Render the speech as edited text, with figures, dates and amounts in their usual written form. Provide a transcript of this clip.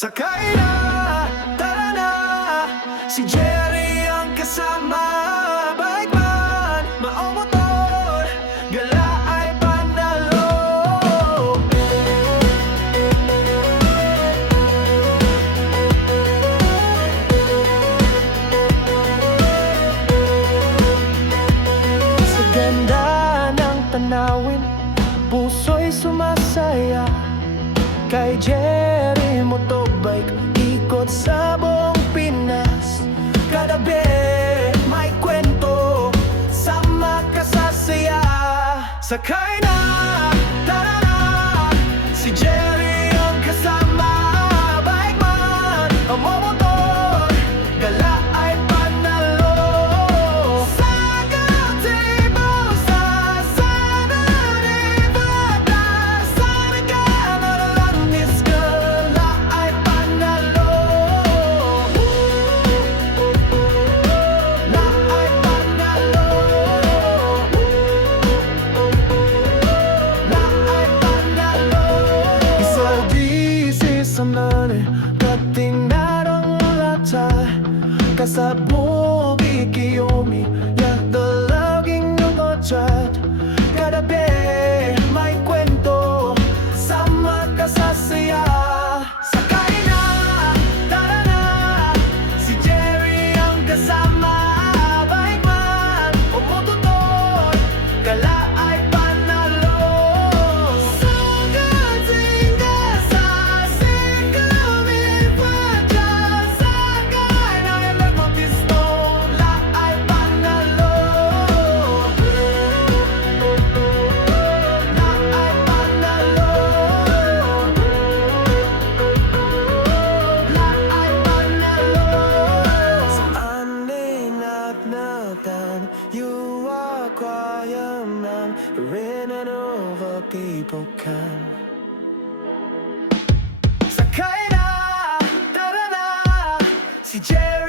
Sakay na, tara na, si Jerry ang kasama. Bike man, maong motor, gala ay panalo. Sa ganda ng tanawin, puso'y sumasaya kay Jerry Motobike, ikot sa buong Pinas. Kada be may kwento, sama ka sa saya. Sakay na, tara na, si Jerry ang kasama. Bike man, ang motor, gala ay panalo. Sa Gatibo, sa Nevada, sa Nagano-Landis, gala ay panalo. La ay panalo. La ay panalo. Isa-disi sa mani, katinarang lata, kasabog ikiyomi, yagdalaging nukotrat. Kada be may kwento, sama ka sa saya. Sakay na, tara na, si Jerry ang kasama. Bike man o motor, gala ay panalo. Sa Gatinga, sa Sikamipatya, sakay na Elemotisto, la ay panalo. La ay panalo. La ay panalo. Sa aninagnagan, you are quiet man, rin and over people can. Sakay na, tara na, si Jerry